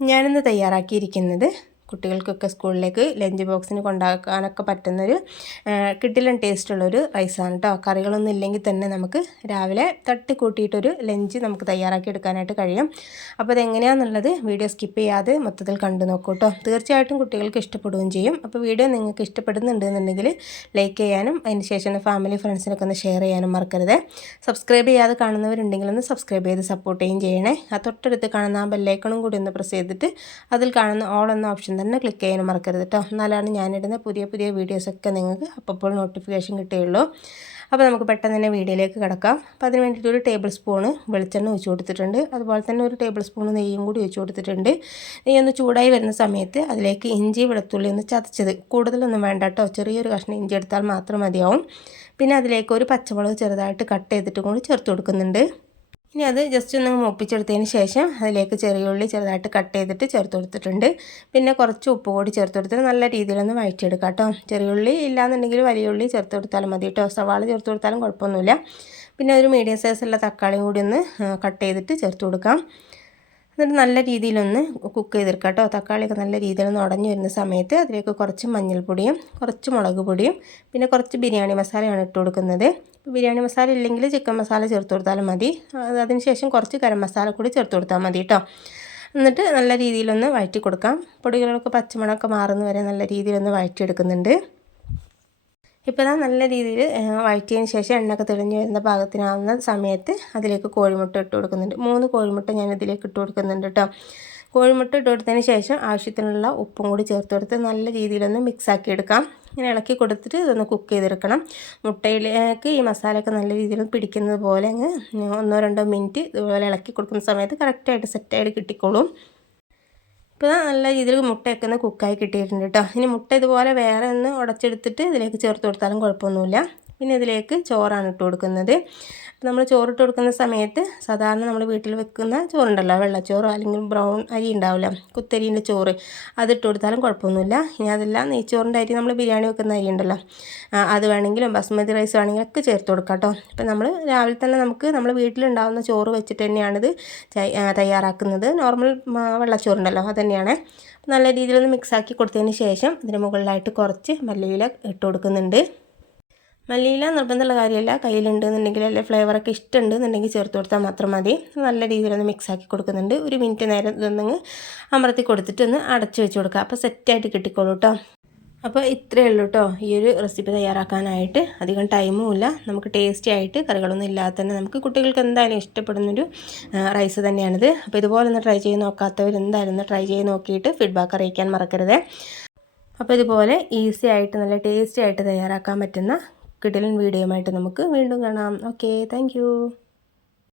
ഞാനിന്ന് തയ്യാറാക്കിയിരിക്കുന്നത് കുട്ടികൾക്കൊക്കെ സ്കൂളിലേക്ക് ലഞ്ച് ബോക്സിന് കൊണ്ടാക്കാനൊക്കെ പറ്റുന്നൊരു കിടിലൻ ടേസ്റ്റുള്ളൊരു റൈസാണ് കേട്ടോ. കറികളൊന്നും ഇല്ലെങ്കിൽ തന്നെ നമുക്ക് രാവിലെ തട്ടിക്കൂട്ടിയിട്ടൊരു ലഞ്ച് നമുക്ക് തയ്യാറാക്കി എടുക്കാനായിട്ട് കഴിയും. അപ്പോൾ അതെങ്ങനെയാണെന്നുള്ളത് വീഡിയോ സ്കിപ്പ് ചെയ്യാതെ മൊത്തത്തിൽ കണ്ടു നോക്കൂ കേട്ടോ. തീർച്ചയായിട്ടും കുട്ടികൾക്ക് ഇഷ്ടപ്പെടുകയും ചെയ്യും. അപ്പോൾ വീഡിയോ നിങ്ങൾക്ക് ഇഷ്ടപ്പെടുന്നുണ്ടെന്നുണ്ടെങ്കിൽ ലൈക്ക് ചെയ്യാനും അതിന് ശേഷം ഫാമിലി ഫ്രണ്ട്സിനൊക്കെ ഒന്ന് ഷെയർ ചെയ്യാനും മറക്കരുത്. സബ്സ്ക്രൈബ് ചെയ്യാതെ കാണുന്നവരുണ്ടെങ്കിൽ ഒന്ന് സബ്സ്ക്രൈബ് ചെയ്ത് സപ്പോർട്ട് ചെയ്യുകയും ചെയ്യണേ. ആ തൊട്ടടുത്ത് കാണുന്ന ആ ബെല്ലൈക്കണും കൂടി ഒന്ന് പ്രസ് ചെയ്തിട്ട് അതിൽ കാണുന്ന ഓൾ എന്ന ഓപ്ഷൻ തന്നെ ക്ലിക്ക് ചെയ്യാനും മറക്കരുത് കേട്ടോ. എന്നാലാണ് ഞാനിടുന്ന പുതിയ പുതിയ വീഡിയോസൊക്കെ നിങ്ങൾക്ക് അപ്പോൾ നോട്ടിഫിക്കേഷൻ കിട്ടുകയുള്ളൂ. അപ്പോൾ നമുക്ക് പെട്ടെന്ന് തന്നെ വീഡിയോയിലേക്ക് കിടക്കാം. അപ്പോൾ അതിന് വേണ്ടിയിട്ട് ഒരു ടേബിൾ സ്പൂണ് വെളിച്ചെണ്ണ ഒഴിച്ച് കൊടുത്തിട്ടുണ്ട്. അതുപോലെ തന്നെ ഒരു ടേബിൾ സ്പൂൺ നെയ്യും കൂടി ഒഴിച്ച് കൊടുത്തിട്ടുണ്ട്. നെയ്യൊന്ന് ചൂടായി വരുന്ന സമയത്ത് അതിലേക്ക് ഇഞ്ചി വെളുത്തുള്ളി ഒന്ന് ചതച്ചത്, കൂടുതലൊന്നും വേണ്ട കേട്ടോ, ചെറിയൊരു കഷ്ണം ഇഞ്ചി എടുത്താൽ മാത്രം മതിയാവും. പിന്നെ അതിലേക്ക് ഒരു പച്ചമുളക് ചെറുതായിട്ട് കട്ട് ചെയ്തിട്ട് കൂടി ചേർത്ത് കൊടുക്കുന്നുണ്ട്. ഇനി അത് ജസ്റ്റ് ഒന്ന് മൂപ്പിച്ചെടുത്തതിന് ശേഷം അതിലേക്ക് ചെറിയ ഉള്ളി ചെറുതായിട്ട് കട്ട് ചെയ്തിട്ട് ചേർത്ത് കൊടുത്തിട്ടുണ്ട്. പിന്നെ കുറച്ച് ഉപ്പ് കൂടി ചേർത്ത് കൊടുത്തിട്ട് നല്ല രീതിയിലൊന്ന് വഴറ്റിയെടുക്കാം കേട്ടോ. ചെറിയ ഉള്ളി ഇല്ലാന്നുണ്ടെങ്കിൽ വലിയ ഉള്ളി ചേർത്ത് കൊടുത്താലും മതി കേട്ടോ. സവാള ചേർത്ത് കൊടുത്താലും കുഴപ്പമൊന്നുമില്ല. പിന്നെ ഒരു മീഡിയം സൈസുള്ള തക്കാളിയും കൂടി ഒന്ന് കട്ട് ചെയ്തിട്ട് ചേർത്ത് കൊടുക്കാം. എന്നിട്ട് നല്ല രീതിയിലൊന്ന് കുക്ക് ചെയ്തെടുക്കാം കേട്ടോ. തക്കാളിയൊക്കെ നല്ല രീതിയിലൊന്ന് ഉടഞ്ഞു വരുന്ന സമയത്ത് അതിലേക്ക് കുറച്ച് മഞ്ഞൾപ്പൊടിയും കുറച്ച് മുളക് പൊടിയും പിന്നെ കുറച്ച് ബിരിയാണി മസാലയാണ് ഇട്ട് കൊടുക്കുന്നത്. ബിരിയാണി മസാല ഇല്ലെങ്കിൽ ചിക്കൻ മസാല ചേർത്ത് കൊടുത്താലും മതി. അതിന് ശേഷം കുറച്ച് ഗരം മസാല കൂടി ചേർത്ത് കൊടുത്താൽ മതി കേട്ടോ. എന്നിട്ട് നല്ല രീതിയിലൊന്ന് വഴറ്റി കൊടുക്കാം. പൊടികളൊക്കെ പച്ചമണമൊക്കെ മാറുന്ന വരെ നല്ല രീതിയിലൊന്ന് വഴറ്റിയെടുക്കുന്നുണ്ട്. ഇപ്പോൾ നല്ല രീതിയിൽ വഴറ്റിയതിന് ശേഷം എണ്ണയൊക്കെ തെളിഞ്ഞ് വരുന്ന പാകത്തിനാവുന്ന സമയത്ത് അതിലേക്ക് കോഴിമുട്ട ഇട്ട് കൊടുക്കുന്നുണ്ട്. 3 കോഴിമുട്ട ഞാൻ ഇതിലേക്ക് ഇട്ട് കൊടുക്കുന്നുണ്ട് കേട്ടോ. കോഴിമുട്ട ഇട്ട് കൊടുത്തതിന് ശേഷം ആവശ്യത്തിനുള്ള ഉപ്പും കൂടി ചേർത്ത് കൊടുത്ത് നല്ല രീതിയിലൊന്ന് മിക്സാക്കി എടുക്കാം. ഇങ്ങനെ ഇളക്കി കൊടുത്തിട്ട് ഇതൊന്ന് കുക്ക് ചെയ്തെടുക്കണം. മുട്ടയിലേക്ക് ഈ മസാലയൊക്കെ നല്ല രീതിയിൽ പിടിക്കുന്നത് പോലെ അങ്ങ് 1-2 മിനിറ്റ് ഇതുപോലെ ഇളക്കി കൊടുക്കുന്ന സമയത്ത് കറക്റ്റായിട്ട് സെറ്റായിട്ട് കിട്ടിക്കോളും. ഇപ്പോൾ നല്ല രീതിയിൽ മുട്ടയൊക്കെ ഒന്ന് കുക്കായി കിട്ടിയിട്ടുണ്ട് കേട്ടോ. ഇനി മുട്ട ഇതുപോലെ വേറെ ഒന്ന് ഉടച്ചെടുത്തിട്ട് ഇതിലേക്ക് ചേർത്ത് കൊടുത്താലും കുഴപ്പമൊന്നുമില്ല. പിന്നെ ഇതിലേക്ക് ചോറാണ് ഇട്ട് കൊടുക്കുന്നത്. നമ്മൾ ചോറിട്ട് കൊടുക്കുന്ന സമയത്ത് സാധാരണ നമ്മൾ വീട്ടിൽ വെക്കുന്ന ചോറുണ്ടല്ലോ, വെള്ളച്ചോറോ അല്ലെങ്കിൽ ബ്രൗൺ അരി ഉണ്ടാവില്ല, കുത്തരീൻ്റെ ചോറ്, അതിട്ട് കൊടുത്താലും കുഴപ്പമൊന്നുമില്ല. ഇനി അതെല്ലാം നെയ്ച്ചോറിൻ്റെ അരി, നമ്മൾ ബിരിയാണി വെക്കുന്ന അരി ഉണ്ടല്ലോ, അത് വേണമെങ്കിലും ബസ്മതി റൈസ് വേണമെങ്കിലും ഒക്കെ ചേർത്ത് കൊടുക്കാം കേട്ടോ. ഇപ്പം നമ്മൾ രാവിലെ തന്നെ നമ്മൾ വീട്ടിലുണ്ടാകുന്ന ചോറ് വെച്ചിട്ട് തന്നെയാണിത് തയ്യാറാക്കുന്നത്. നോർമൽ വെള്ളച്ചോറുണ്ടല്ലോ അത് തന്നെയാണ്. നല്ല രീതിയിലൊന്ന് മിക്സാക്കി കൊടുത്തതിന് ശേഷം ഇതിന് മുകളിലായിട്ട് കുറച്ച് മല്ലിയില ഇട്ട് കൊടുക്കുന്നുണ്ട്. മല്ലിയില നിർബന്ധമുള്ള കാര്യമല്ല, കയ്യിലുണ്ടെന്നുണ്ടെങ്കിൽ അല്ലെ ഫ്ലേവറൊക്കെ ഇഷ്ടമുണ്ടെന്നുണ്ടെങ്കിൽ ചേർത്ത് കൊടുത്താൽ മാത്രം മതി. നല്ല രീതിയിലൊന്ന് മിക്സാക്കി കൊടുക്കുന്നുണ്ട്. 1 മിനിറ്റ് നേരം ഇതൊന്ന് അമർത്തി കൊടുത്തിട്ടൊന്ന് അടച്ചു വെച്ച് കൊടുക്കുക. അപ്പോൾ സെറ്റായിട്ട് കിട്ടിക്കോളൂ കേട്ടോ. അപ്പോൾ ഇത്രയേ ഉള്ളൂ കേട്ടോ ഈ ഒരു റെസിപ്പി തയ്യാറാക്കാനായിട്ട്. അധികം ടൈമും ഇല്ല. നമുക്ക് ടേസ്റ്റി ആയിട്ട് കറികളൊന്നും ഇല്ലാതെ തന്നെ നമുക്ക് കുട്ടികൾക്ക് എന്തായാലും ഇഷ്ടപ്പെടുന്നൊരു റൈസ് തന്നെയാണിത്. അപ്പോൾ ഇതുപോലെ ഒന്ന് ട്രൈ ചെയ്ത് നോക്കാത്തവർ എന്തായാലും ഒന്ന് ട്രൈ ചെയ്ത് നോക്കിയിട്ട് ഫീഡ്ബാക്ക് അറിയിക്കാൻ മറക്കരുത്. അപ്പോൾ ഇതുപോലെ ഈസി ആയിട്ട് നല്ല ടേസ്റ്റി ആയിട്ട് തയ്യാറാക്കാൻ പറ്റുന്ന കിടിലൻ വീഡിയോയുമായിട്ട് നമുക്ക് വീണ്ടും കാണാം. Okay, thank